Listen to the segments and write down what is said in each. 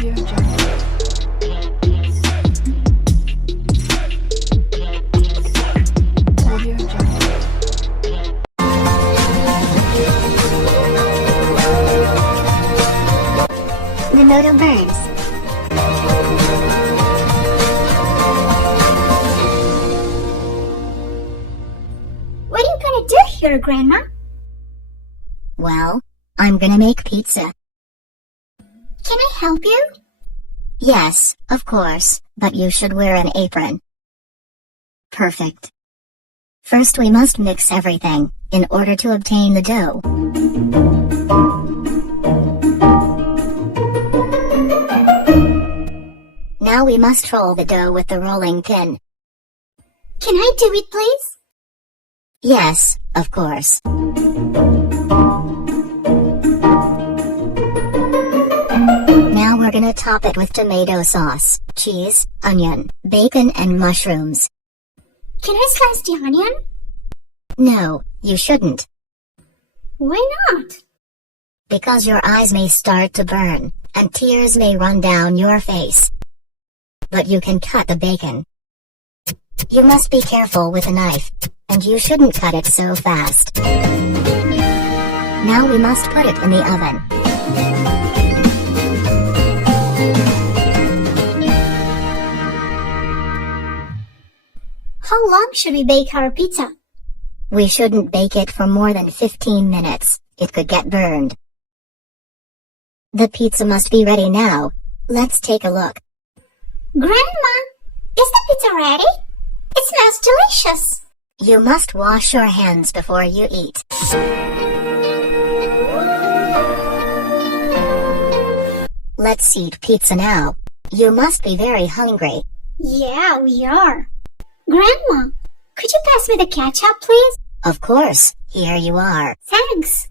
Audio Jungle. Audio Jungle. The modal verbs. What are you gonna do here, Grandma? Well, I'm gonna make pizza. Can I help you? Yes, of course, but you should wear an apron. Perfect. First we must mix everything, in order to obtain the dough. Now we must roll the dough with the rolling pin. Can I do it, please? Yes, of course. Now we're gonna top it with tomato sauce, cheese, onion, bacon and mushrooms. Can I slice the onion? No, you shouldn't, Why not? because your eyes may start to burn, and tears may run down your face. But you can cut the bacon. You must be careful with a knife, and you shouldn't cut it so fast. Now we must put it in the oven. How long should we bake our pizza? We shouldn't bake it for more than 15 minutes, it could get burned. The pizza must be ready now. Let's take a look. Grandma, is the pizza ready? It smells delicious. You must wash your hands before you eat. Let's eat pizza now. You must be very hungry. Yeah, we are. Grandma, could you pass me the ketchup, please? Of course, here you are. Thanks.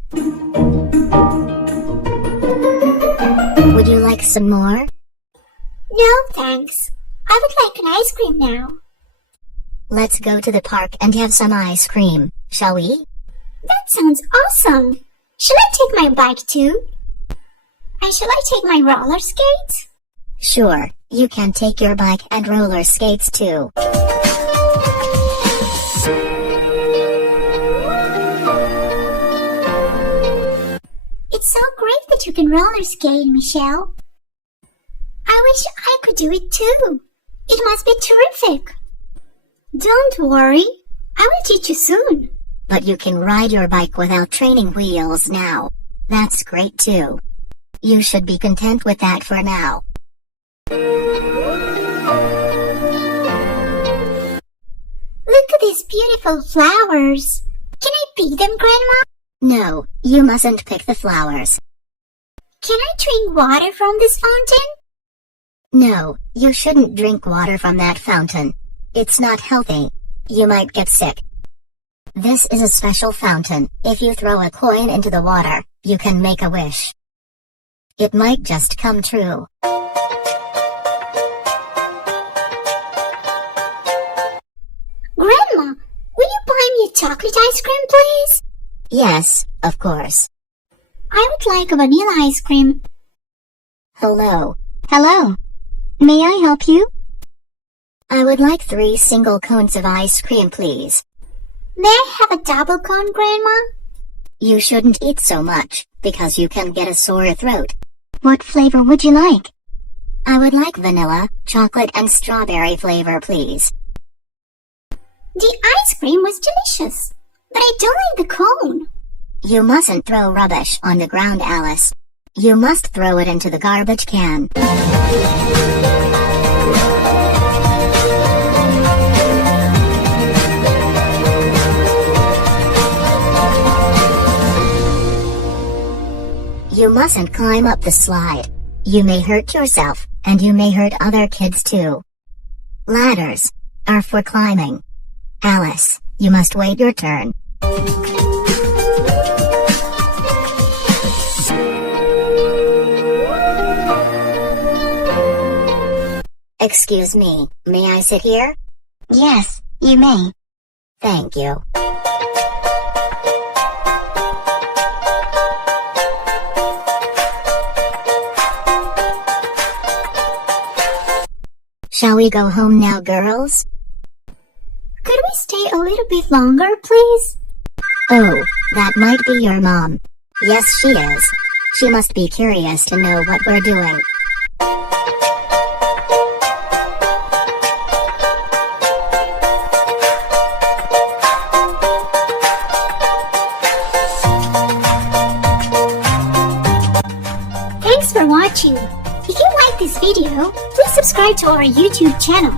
Would you like some more? No, thanks. I would like an ice cream now. Let's go to the park and have some ice cream, shall we? That sounds awesome. Shall I take my bike too? And shall I take my roller skates? Sure, you can take your bike and roller skates too. It's so great that you can roller skate, Michelle. I wish I could do it too. It must be terrific. Don't worry, I will teach you soon. But you can ride your bike without training wheels now. That's great too. You should be content with that for now. Look at these beautiful flowers. Can I pick them, Grandma? No, you mustn't pick the flowers. Can I drink water from this fountain? No, you shouldn't drink water from that fountain. It's not healthy. You might get sick. This is a special fountain. If you throw a coin into the water, you can make a wish. It might just come true. Grandma, will you buy me a chocolate ice cream, please? Yes, of course. I would like a vanilla ice cream. Hello. Hello. May I help you? I would like 3 single cones of ice cream, please. May I have a double cone, Grandma? You shouldn't eat so much, because you can get a sore throat. What flavor would you like? I would like vanilla, chocolate and strawberry flavor, please. The ice cream was delicious, but I don't like the cone. You mustn't throw rubbish on the ground, Alice. You must throw it into the garbage can. You mustn't climb up the slide. You may hurt yourself, and you may hurt other kids too. Ladders are for climbing. Alice, you must wait your turn. Excuse me, may I sit here? Yes, you may. Thank you. Shall we go home now, girls? Could we stay a little bit longer, please? Oh, that might be your mom. Yes, she is. She must be curious to know what we're doing. Thanks for watching. If you like this video, please subscribe to our YouTube channel.